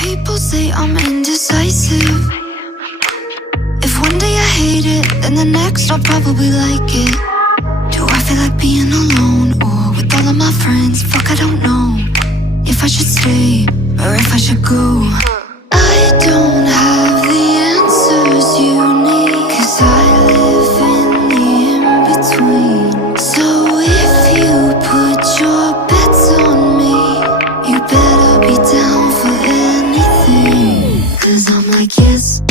People say I'm indecisive. If one day I hate it, then the next I'll probably like it. Do I feel like being alone or with all of my friends? Fuck, I don't know if I should stay or if I should go. I don't have the answers you need, 'cause I live in the in-between. So if you put your bets on me, you better be down for anything. 'Cause I'm like, yes,